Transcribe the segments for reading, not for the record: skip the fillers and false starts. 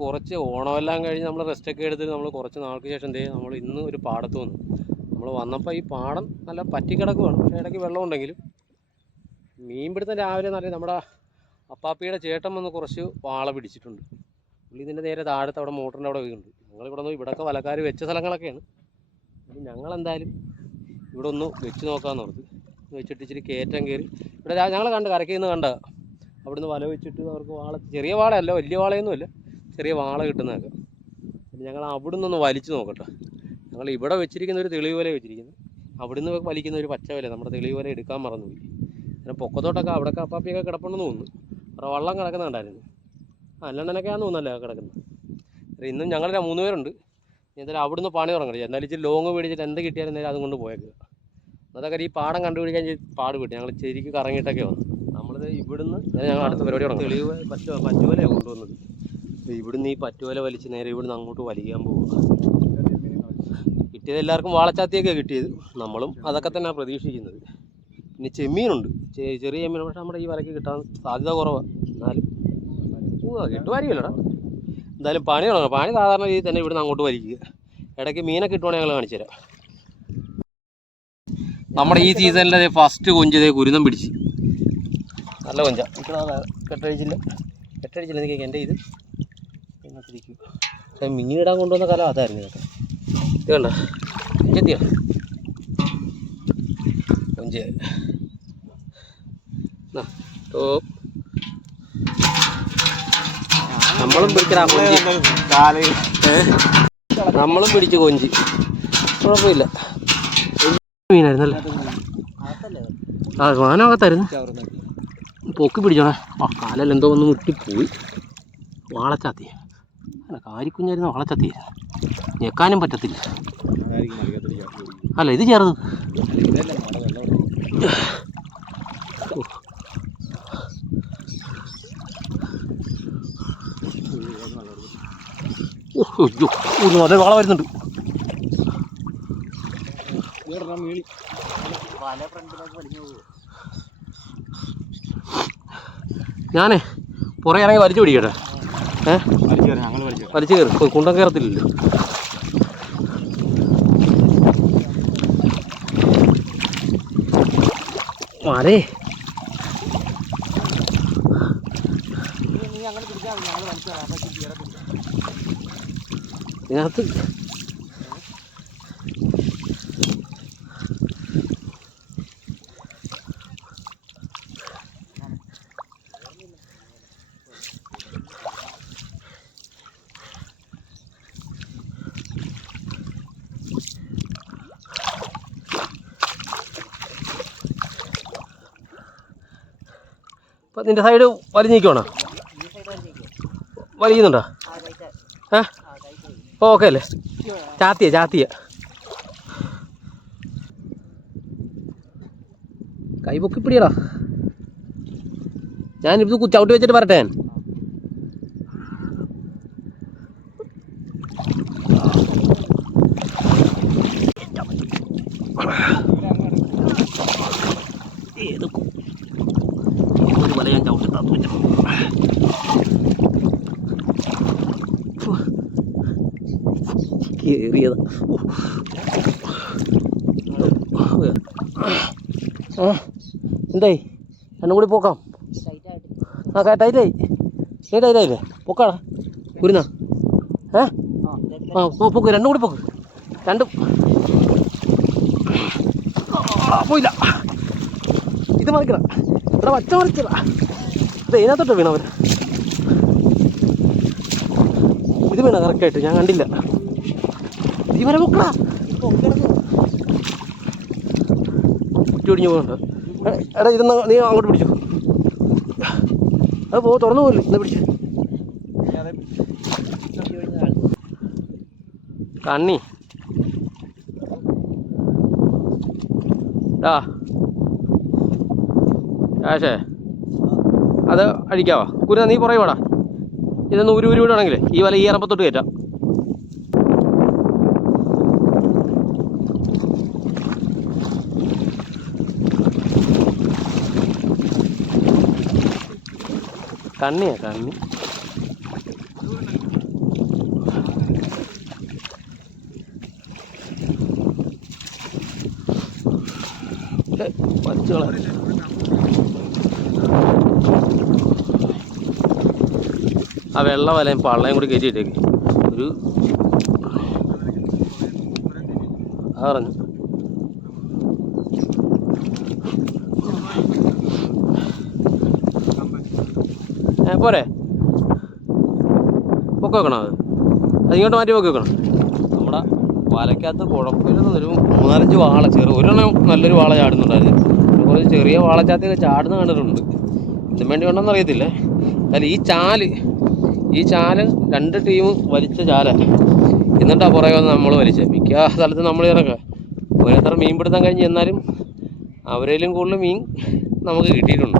കുറച്ച് ഓണമെല്ലാം കഴിഞ്ഞ് നമ്മൾ റെസ്റ്റൊക്കെ എടുത്തിട്ട് നമ്മൾ കുറച്ച് നാൾക്ക് ശേഷം നമ്മൾ ഇന്ന് ഒരു പാടത്ത് വന്നു. നമ്മൾ വന്നപ്പോൾ ഈ പാടം നല്ല പറ്റിക്കിടക്കുവാണ്. പക്ഷേ ഇടയ്ക്ക് വെള്ളം ഉണ്ടെങ്കിലും മീൻപിടുത്തം രാവിലെ നല്ല നമ്മുടെ അപ്പാപ്പിയുടെ ചേട്ടൻ വന്ന് കുറച്ച് വാള പിടിച്ചിട്ടുണ്ട്. പുള്ളി ഇതിൻ്റെ നേരെ താഴത്ത് അവിടെ മോട്ടറിൻ്റെ അവിടെ വീഴുന്നുണ്ട്. ഞങ്ങളിവിടെ നിന്ന് ഇവിടെയൊക്കെ വലക്കാർ വെച്ച സ്ഥലങ്ങളൊക്കെയാണ്. അപ്പം ഞങ്ങളെന്തായാലും ഇവിടെ ഒന്ന് വെച്ച് നോക്കാമെന്ന് ഓർത്ത് വെച്ചിട്ട് ഇച്ചിരി കയറ്റം കയറി ഇവിടെ ഞങ്ങൾ കരയ്ക്ക് നിന്ന് കണ്ട അവിടുന്ന് വല വെച്ചിട്ട് അവർക്ക് വാള, ചെറിയ വാളയല്ല, വലിയ വാളയൊന്നുമില്ല, ചെറിയ വാള കിട്ടുന്നതൊക്കെ. പിന്നെ ഞങ്ങൾ അവിടെ നിന്നൊന്ന് വലിച്ചു നോക്കട്ടെ. ഞങ്ങൾ ഇവിടെ വെച്ചിരിക്കുന്ന ഒരു തെളിവ് വല വെച്ചിരിക്കുന്നത്, അവിടുന്ന് വലിക്കുന്ന ഒരു പച്ച വല, നമ്മുടെ തെളിവ് വല എടുക്കാൻ മറന്നുപോയി. അങ്ങനെ പൊക്കത്തോട്ടൊക്കെ അവിടെയൊക്കെ അപ്പാപ്പിയൊക്കെ കിടപ്പുണ്ടെന്ന് തോന്നുന്നു. അവിടെ വള്ളം കിടക്കുന്നുണ്ടായിരുന്നു. അല്ലെണ്ണനൊക്കെയാന്ന് തോന്നുന്നല്ലേ കിടക്കുന്നത്. ഇന്നും ഞങ്ങൾ 3 പേരുണ്ട്. എന്തായാലും അവിടുന്ന് പണി തുടങ്ങണം. എന്നാലും ഇച്ചിരി ലോങ് പിടിച്ചിട്ട് എന്ത് കിട്ടിയാലും എന്തായാലും അതും കൊണ്ട് പോയേക്കുക. അതൊക്കെ ഈ പാടം കണ്ടുപിടിക്കാൻ പാട് വിട്ടു. ഞങ്ങൾ ശരിക്കും കറങ്ങിയിട്ടൊക്കെ വന്നു. നമ്മളിത് ഇവിടുന്ന് ഞങ്ങൾ അടുത്ത പരിപാടി തുടങ്ങും. തെളിവ് പറ്റുവലയാണ് കൊണ്ടുവന്നത്. ഇവിടുന്ന് ഈ പറ്റുവല വലിച്ച് നേരെ ഇവിടുന്ന് അങ്ങോട്ട് വലിക്കാൻ പോകുക. കിട്ടിയത് എല്ലാവർക്കും വാളച്ചാത്തിയൊക്കെ കിട്ടിയത്. നമ്മളും അതൊക്കെ തന്നെയാണ് പ്രതീക്ഷിക്കുന്നത്. പിന്നെ ചെമ്മീനുണ്ട്, ചെറിയ ചെമ്മീൻ. പക്ഷേ നമ്മുടെ ഈ വലയ്ക്ക് കിട്ടാൻ സാധ്യത കുറവാണ്. എന്നാലും കിട്ടുമായിരിക്കുമല്ലോടാ. എന്തായാലും പണി തുടങ്ങണം. പണി സാധാരണ രീതിയിൽ തന്നെ ഇവിടുന്ന് അങ്ങോട്ട് വലിക്കുക. ഇടയ്ക്ക് മീനൊക്കെ കിട്ടുവാണെങ്കിൽ ഞങ്ങൾ കാണിച്ചു തരാം. നമ്മുടെ ഈ സീസണിലെ ഫസ്റ്റ് കൊഞ്ച് കുരുന്നം പിടിച്ച് നല്ല കൊഞ്ച. കെട്ടടിച്ചില്ല എനിക്ക് എൻ്റെ ഇത് എന്നത്തിരിക്കും. പക്ഷേ മീനിടാൻ കൊണ്ടുവന്ന കല അതായിരുന്നു. ഇതൊക്കെ ഇത് കണ്ട കൊഞ്ചെത്തിയോ? കൊഞ്ച് നമ്മളും പിടിക്കടാ കൊഞ്ച്, നമ്മളും പിടിച്ച് കൊഞ്ച്. കുഴപ്പമില്ല, മീനായിരുന്നല്ലേ. ആ വാനകത്തായിരുന്നു. പൊക്കി പിടിച്ചോണേ. ആ കാലെല്ലാം എന്തോ ഒന്ന് മുട്ടിപ്പോയി. വാളച്ചാത്തി അല്ല, കാരിക്കുഞ്ഞായിരുന്നു വാളച്ചാത്തി. ഞെക്കാനും പറ്റത്തില്ല. അല്ല, ഇത് ചേർന്ന് നല്ല വാള വരുന്നുണ്ട്. ഞാനേ പുറകെ ഇറങ്ങി വലിച്ചു പിടിക്കട്ടെ. വലിച്ചു കയറി കുണ്ടം കയറത്തില്ലല്ലോ. മാലേ ഇതിനകത്ത് ഇപ്പം നിൻ്റെ സൈഡ് വലിഞ്ഞിരിക്കുവാണോ? വലിക്കുന്നുണ്ടോ? ഇപ്പോൾ ഓക്കെ അല്ലേ? ചാത്തിയ കൈ പൊക്കി പിടിയടാ. ഞാനിത് ചവിട്ടി വെച്ചിട്ട് വരട്ടെ. ഏതൊരു വല ഞാൻ ചവിട്ടി താത്തു വെച്ചിട്ടുണ്ട്. കേറിയതാ. എന്തായി? രണ്ടും കൂടി പോക്കാം. ആ ടൈറ്റായി. നീ ടൈറ്റായില്ലേ? പൊക്കാടാ കുരുന്നാ. പൊക്ക്, രണ്ടും കൂടി പൊക്ക്. രണ്ടും പോയില്ല. ഇത് മറിക്കടാ. ഇവിടെ വച്ച മറിച്ചതാ. ഇത് ഇതിനകത്തോട്ട് വീണവർ. ഇത് വീണ കറക്റ്റായിട്ട്, ഞാൻ കണ്ടില്ല. ഈ വരെ പൊക്കടാ. ഒടിഞ്ഞു പോകണ്ട. എടാ ഇരുന്ന് നീ അങ്ങോട്ട് പിടിച്ചു. അത് തുറന്നു പോലും. എന്നാ പിടിച്ചു കണ്ണി. ആശേ അത് അഴിക്കാവാ. കുരുന്ന നീ പുറകെ വേടാ. ഇതൊന്ന് ഉരു വിടുവാണെങ്കിലേ ഈ വല ഈ ഇറപ്പത്തോട്ട് കയറ്റാം. കണ്ണി വലിച്ചു കളയാം. ആ വെള്ള വലയും പള്ളയും കൂടി കയറ്റിയിട്ടേക്ക് ഒരു പറഞ്ഞു പോരെ പൊക്കെ വെക്കണം. അത് ഇങ്ങോട്ട് മാറ്റി പൊക്കെ വെക്കണം. നമ്മുടെ വലക്കകത്ത് കുഴപ്പമില്ലെന്നൊരു 3-4 വാള ഒരെണ്ണം നല്ലൊരു വാള ചാടുന്നുണ്ടായിരുന്നു. കുറച്ച് ചെറിയ വാളച്ചാത്തൊക്കെ ചാടുന്ന കണ്ടിട്ടുണ്ട്. ഇതിന് വേണ്ടി വേണമെന്ന് അറിയത്തില്ല. എന്നാലും ഈ ചാല് 2 ടീം വലിച്ച ചാല. എന്നിട്ടാണ് പുറകെ വന്ന് നമ്മൾ വലിച്ചത്. മിക്ക സ്ഥലത്ത് നമ്മൾ ഇറക്കുക ഓരോരുത്തർ മീൻ പിടുത്തം കഴിഞ്ഞ് എന്നാലും അവരേലും കൂടുതൽ മീൻ നമുക്ക് കിട്ടിയിട്ടുണ്ട്.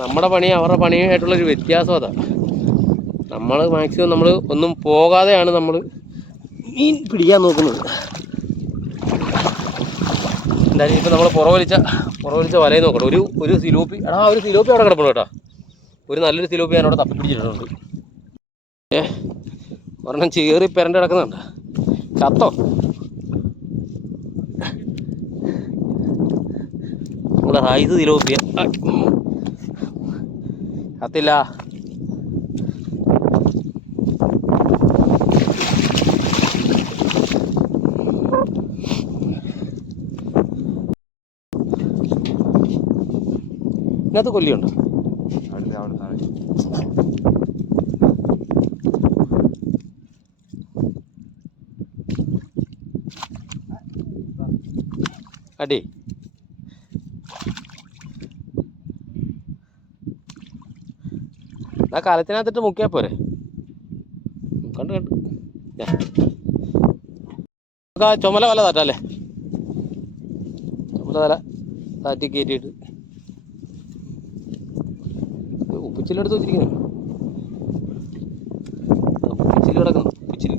നമ്മുടെ പണി അവരുടെ പണിയായിട്ടുള്ളൊരു വ്യത്യാസം അതാണ്. നമ്മൾ മാക്സിമം നമ്മൾ ഒന്നും പോകാതെയാണ് നമ്മൾ മീൻ പിടിക്കാൻ നോക്കുന്നത്. എന്തായാലും ഇപ്പം നമ്മൾ പുറവലിച്ച വലയിൽ നോക്കണം. ഒരു സിലോപ്പി ഒരു സിലോപ്പി അവിടെ കിടപ്പുണ്ട് കേട്ടോ. ഒരു നല്ലൊരു സിലോപ്പി ഞാൻ അവിടെ തപ്പിപ്പിടിച്ചിട്ടുണ്ട്. ഒരെണ്ണം ചേറി പെരണ്ട് കിടക്കുന്നുണ്ട്. ചത്തോ? നമ്മുടെ സൈസ് സിലോപ്പിയ കത്തില്ല. ഇതിനകത്ത് കൊല്ലിയുണ്ടോ? അടി ആ കാലത്തിനകത്തിട്ട് മുക്കിയാൽ പോരെ. കണ്ടു നമുക്ക് ആ ചുമല വല താറ്റല്ലേ. ചുമല വല താറ്റി കയറ്റിയിട്ട് ഉപ്പിച്ചിലെടുത്ത് വെച്ചിരിക്കുന്നു. ഉപ്പിച്ചില് കിടക്കുന്നു. ഉപ്പിച്ചില്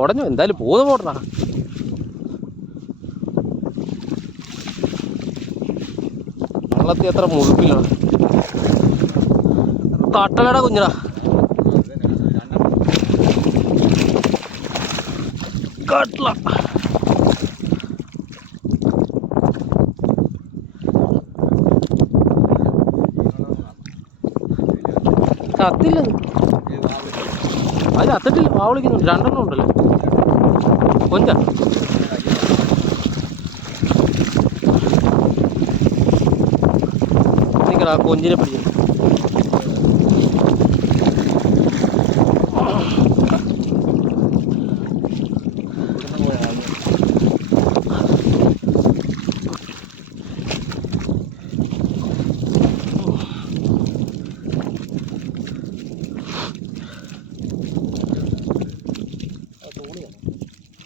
ഉടഞ്ഞു. എന്തായാലും പോത് പോട്ടണ. വെള്ളത്തിൽ എത്ര മുഴുപ്പിലാണ്. കട്ടലയുടെ കുഞ്ഞടാ. കട്ടല ചത്തില്ലത്. അത് ചത്തിട്ടില്ല. വാവിളിക്കുന്നുണ്ട്. 2 എണ്ണം ഉണ്ടല്ലോ. കൊഞ്ച നിൽക്കടാ. കൊഞ്ചിനെ പിടിക്കും.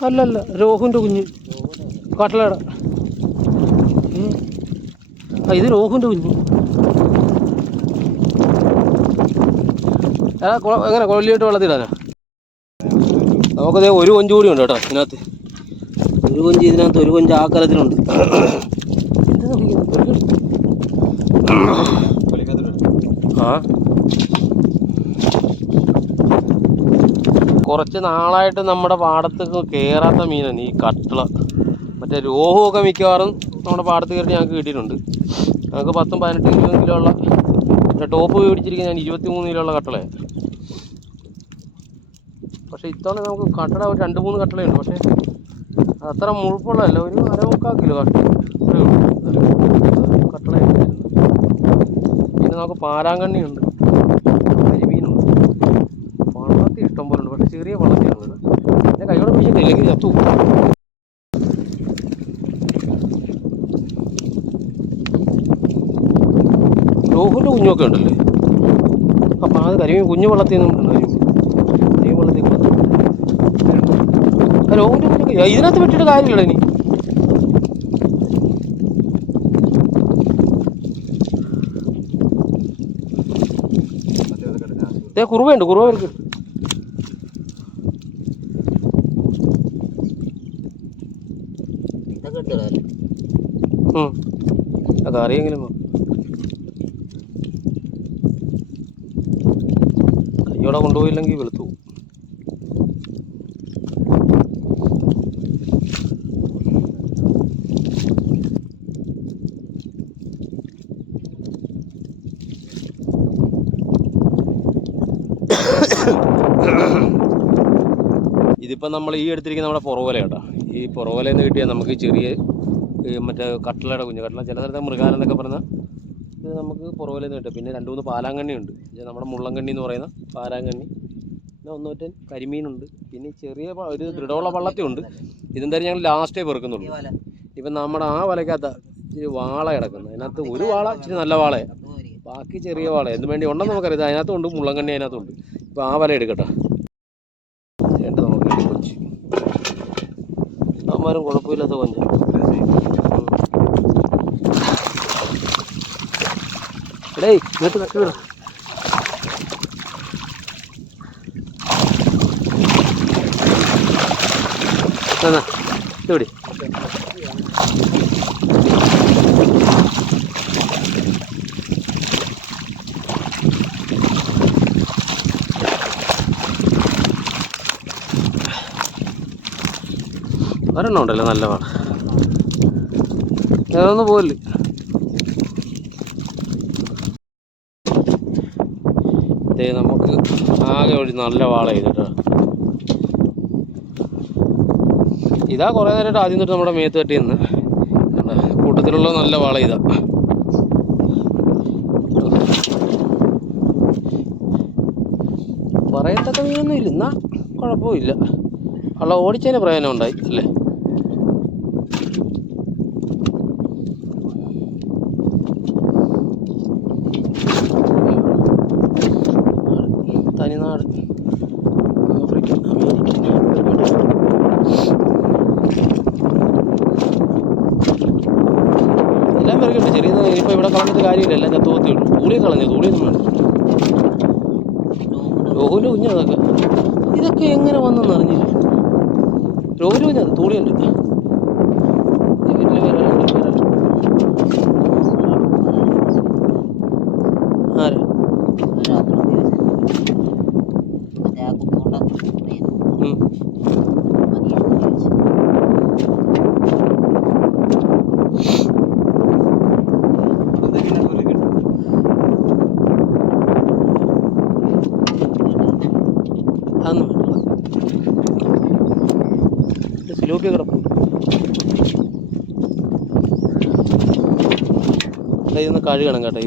അല്ലല്ല, രോഹുവിൻ്റെ കുഞ്ഞ്. കാട്ടലയുടെ. ഇത് രോഹുവിൻ്റെ കുഞ്ഞ്. എങ്ങനെ കൊള്ളിയിട്ട് വെള്ളത്തിടാനാ? നമുക്കതേ ഒരു കൊഞ്ച് കൂടി ഉണ്ട് കേട്ടോ ഇതിനകത്ത്. ഒരു കൊഞ്ച് ആ കലത്തിലുണ്ട്. ആ കുറച്ച് നാളായിട്ട് നമ്മുടെ പാടത്ത് കയറാത്ത മീനാണ് ഈ കട്ടള. മറ്റേ രോഹുവൊക്കെ മിക്കവാറും നമ്മുടെ പാടത്ത് കയറി ഞങ്ങൾക്ക് കിട്ടിയിട്ടുണ്ട്. ഞങ്ങൾക്ക് 10-18 കിലോ ഉള്ള ടോപ്പ് പിടിച്ചിരിക്കുന്ന ഞാൻ 23 കിലോ ഉള്ള കട്ടളയാണ്. പക്ഷേ ഇത്തവണ നമുക്ക് കട്ടള ഒരു 2-3 കട്ടളയുണ്ട്. പക്ഷേ അത്ര മുഴുപ്പുള്ളതല്ല. ഒരു 1/4 കിലോ കട്ടളയായിരുന്നു. പിന്നെ നമുക്ക് പാരാങ്കണ്ണിയുണ്ട്, കരിമീനുണ്ട്, വള്ളത്തി ഇഷ്ടം പോലെ ഉണ്ട്. പക്ഷേ ചെറിയ വള്ളത്തിയാണ്. എൻ്റെ കൈയോടെ പിടിച്ചിട്ടില്ല, ഇല്ലെങ്കിൽ ചത്തു. രോഹുവിൻ്റെ കുഞ്ഞൊക്കെ ഉണ്ടല്ലേ. അപ്പം അത് കരിമീൻ കുഞ്ഞു വള്ളത്തിൽ നിന്നുണ്ട്. കരിമീൻ വള്ളത്തിൽ രോഹുവിൻ്റെ കുഞ്ഞൊക്കെ ഇതിനകത്ത് വിട്ടിട്ട് കാര്യമില്ല. ഇനി കുറുവയുണ്ട്. കുറുവ വർക്ക് അതറിയെങ്കിലും കയ്യോടെ കൊണ്ടുപോയില്ലെങ്കിൽ വെളുത്തു. ഇതിപ്പോൾ നമ്മൾ ഈ എടുത്തിരിക്കുന്ന നമ്മുടെ പുറവല കേട്ടോ. ഈ പുറവലയിൽ നിന്ന് കിട്ടിയാൽ നമുക്ക് ചെറിയ മറ്റേ കട്ടളയുടെ കുഞ്ഞ് കട്ടള, ചില സ്ഥലത്ത് മൃഗാലം എന്നൊക്കെ പറഞ്ഞാൽ ഇത് നമുക്ക് പുറവലയിൽ നിന്ന് കിട്ടും. പിന്നെ 2-3 പാലാങ്കണ്ണി ഉണ്ട്, നമ്മുടെ മുള്ളങ്കണ്ണി എന്ന് പറയുന്ന പാലാങ്കണ്ണി. പിന്നെ 1 കരിമീനുണ്ട്. പിന്നെ ചെറിയ ഒരു ദൃഢമുള്ള വള്ളത്തിയുണ്ട്. ഇതെന്തായാലും ഞങ്ങൾ ലാസ്റ്റേ പെറുക്കുന്നുള്ളൂ. ഇപ്പം നമ്മുടെ ആ വലയ്ക്കകത്ത് ഇച്ചിരി വാള കിടക്കുന്നത്. അതിനകത്ത് ഒരു വാള ഇച്ചിരി നല്ല വാളയാണ്, ബാക്കി ചെറിയ വാള. എന്ത് വേണ്ടി ഉണ്ടെന്ന് നമുക്കറിയാം. അതിനകത്തുണ്ട് മുള്ളങ്കണ്ണി, അതിനകത്തുണ്ട്. ഇപ്പോൾ ആ വല എടുക്കട്ടെ. ചേട്ടൻ നമുക്ക് കൊഞ്ച് അവന്മാരും കുഴപ്പമില്ലാത്ത കൊഞ്ച്. എടേ ഇങ്ങോട്ട് തട്ടി വിടാം. ഇവിടെ ഒരെണ്ണം ഉണ്ടല്ലോ നല്ല വാള. അതൊന്നും പോയില്ല. നമുക്ക് ആകെ ഒരു നല്ല വാള ചെയ്തിട്ടോ. ഇതാ കുറേ നേരമായിട്ട് ആദ്യം തൊട്ട് നമ്മുടെ മേത്ത് തട്ടി നിന്ന് കൂട്ടത്തിലുള്ള നല്ല വാള ഇതാ. പറയത്തക്ക മീനൊന്നും ഇല്ല, എന്നാ കുഴപ്പമില്ല. വള്ളം ഓടിച്ചതിന് പ്രയോജനം ഉണ്ടായി അല്ലേ. തനിനാട് ആഫ്രിക്കൻ അമേരിക്കൻ എല്ലാം പെറുക്കിട്ട്. ചെറിയ ഇനിയിപ്പോൾ ഇവിടെ കളഞ്ഞിട്ട് കാര്യമില്ല, എല്ലാം ചത്തുപോത്തിയുള്ളൂ. തൂളി കളഞ്ഞു, തൂളിയൊന്നും വേണ്ട. രോഹുവിൻ്റെ കുഞ്ഞ് അതൊക്കെ. ഇതൊക്കെ എങ്ങനെ വന്നെന്ന് അറിഞ്ഞില്ല. രോഹുവിൻ്റെ കുഞ്ഞത് തൂളിയല്ല. വീട്ടിൽ വരാനുണ്ട്. ആരാ അതൊന്നും വേണ്ട. സിലോപ്പിയ കിടപ്പുണ്ട്. ഇതൊന്ന് കഴുകണം കേട്ടോ.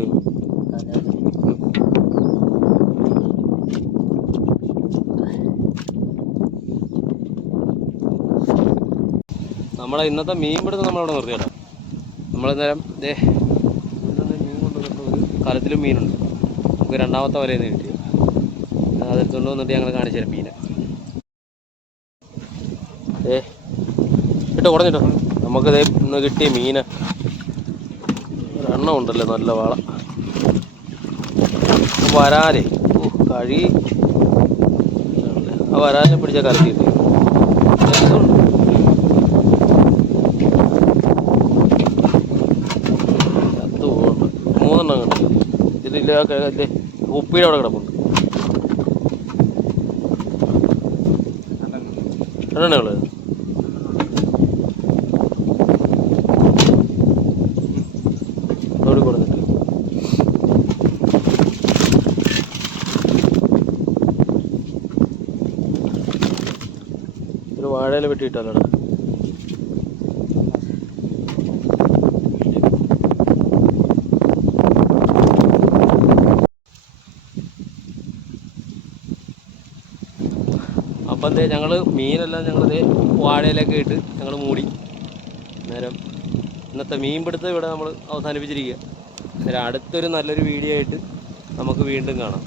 നമ്മളെ ഇന്നത്തെ മീൻ പിടുത്തം നമ്മളവിടെ നിർത്തി കേട്ടോ. നമ്മളന്നേരം മീൻ കൊണ്ടുവന്നിട്ട് ഒരു കലത്തിലും മീനുണ്ട്. നമുക്ക് 2ാമത്തെ വലയിൽ നിന്ന് കിട്ടിയത് അതെടുത്തുകൊണ്ട് വന്നിട്ട് ഞങ്ങൾ കാണിച്ചു തരാം മീനെ. ഇട്ടോ കുറഞ്ഞിട്ടോ. നമുക്കിതേ ഇന്ന് കിട്ടിയ മീന് ഒരെണ്ണം ഉണ്ടല്ലോ നല്ല വാള. വരാലേ കഴുകി ആ വരാലിനെ പിടിച്ച കലത്തി കിട്ടി. ചത്തു പോകുന്നുണ്ട്. 3 കണ്ടു. ഇതില്ല ഉപ്പിയുടെ അവിടെ കിടപ്പുണ്ട്. 2 ഉള്ളത്. കൊടുത്തിട്ട് ഒരു വാഴയില വെട്ടിയിട്ടല്ലോടാ. അപ്പം ഞങ്ങൾ മീനെല്ലാം ഞങ്ങളിത് വാഴയിലൊക്കെ ഇട്ട് ഞങ്ങൾ മൂടി. നേരം ഇന്നത്തെ മീൻ പിടുത്തം ഇവിടെ നമ്മൾ അവസാനിപ്പിച്ചിരിക്കുക. അടുത്തൊരു നല്ലൊരു വീഡിയോ ആയിട്ട് നമുക്ക് വീണ്ടും കാണാം.